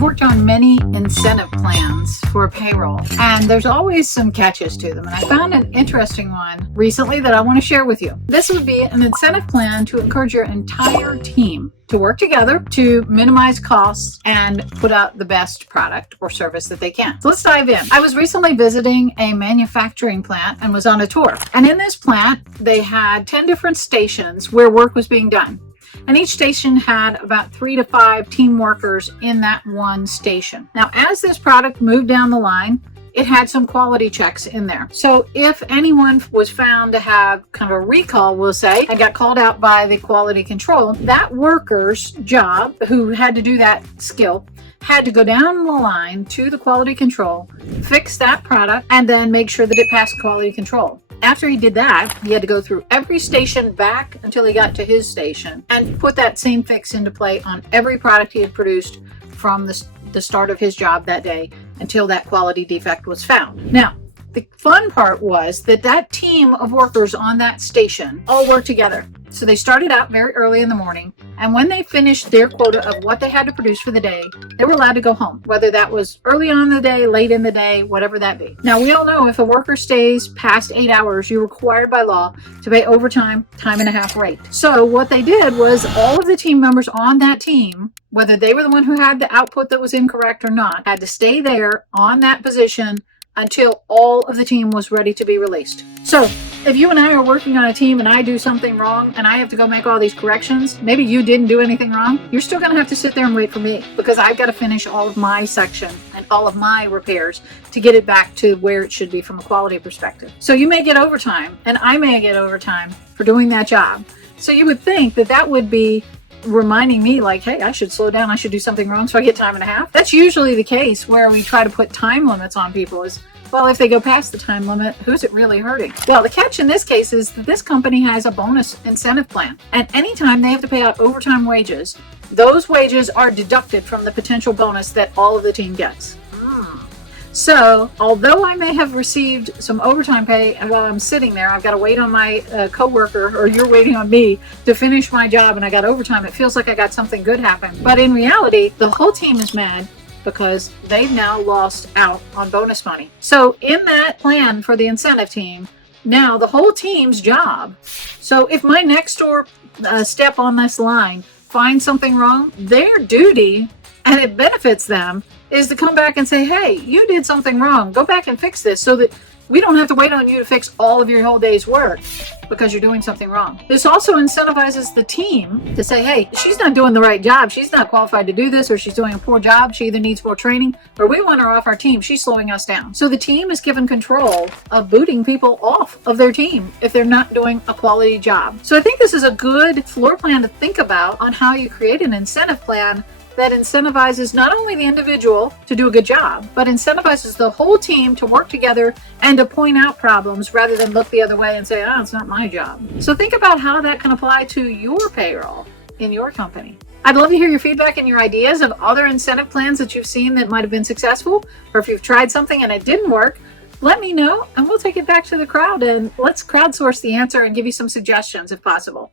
I've worked on many incentive plans for payroll, and there's always some catches to them. And I found an interesting one recently that I want to share with you. This would be an incentive plan to encourage your entire team to work together to minimize costs and put out the best product or service that they can. So let's dive in. I was recently visiting a manufacturing plant and was on a tour. And in this plant, they had 10 different stations where work was being done. And each station had about 3 to 5 team workers in that one station. Now, as this product moved down the line, it had some quality checks in there. So if anyone was found to have kind of a recall, we'll say, and got called out by the quality control, that worker's job, who had to do that skill, had to go down the line to the quality control, fix that product, and then make sure that it passed quality control. After he did that, he had to go through every station back until he got to his station and put that same fix into play on every product he had produced from the start of his job that day until that quality defect was found. Now, the fun part was that team of workers on that station all worked together. So they started out very early in the morning, and when they finished their quota of what they had to produce for the day, they were allowed to go home, whether that was early on in the day, late in the day, whatever that be. Now, we all know if a worker stays past 8 hours, you're required by law to pay overtime, time and a half rate. So what they did was all of the team members on that team, whether they were the one who had the output that was incorrect or not, had to stay there on that position until all of the team was ready to be released. So if you and I are working on a team and I do something wrong and I have to go make all these corrections, maybe you didn't do anything wrong, you're still going to have to sit there and wait for me because I've got to finish all of my section and all of my repairs to get it back to where it should be from a quality perspective. So you may get overtime and I may get overtime for doing that job. So you would think that would be reminding me like, hey, I should slow down, I should do something wrong so I get time and a half. That's usually the case where we try to put time limits on people is, well, if they go past the time limit, who's it really hurting? Well, the catch in this case is that this company has a bonus incentive plan. And anytime they have to pay out overtime wages, those wages are deducted from the potential bonus that all of the team gets. So, although I may have received some overtime pay, and while I'm sitting there, I've got to wait on my coworker, or you're waiting on me to finish my job, and I got overtime, it feels like I got something good happen. But in reality, the whole team is mad because they've now lost out on bonus money. So in that plan for the incentive team, now the whole team's job. So if my next door step on this line finds something wrong, their duty, and it benefits them, is to come back and say, hey, you did something wrong. Go back and fix this so that we don't have to wait on you to fix all of your whole day's work because you're doing something wrong. This also incentivizes the team to say, hey, she's not doing the right job. She's not qualified to do this, or she's doing a poor job. She either needs more training, or we want her off our team. She's slowing us down. So the team is given control of booting people off of their team if they're not doing a quality job. So I think this is a good floor plan to think about on how you create an incentive plan that incentivizes not only the individual to do a good job, but incentivizes the whole team to work together and to point out problems rather than look the other way and say, oh, it's not my job. So think about how that can apply to your payroll in your company. I'd love to hear your feedback and your ideas of other incentive plans that you've seen that might have been successful, or if you've tried something and it didn't work, let me know and we'll take it back to the crowd and let's crowdsource the answer and give you some suggestions if possible.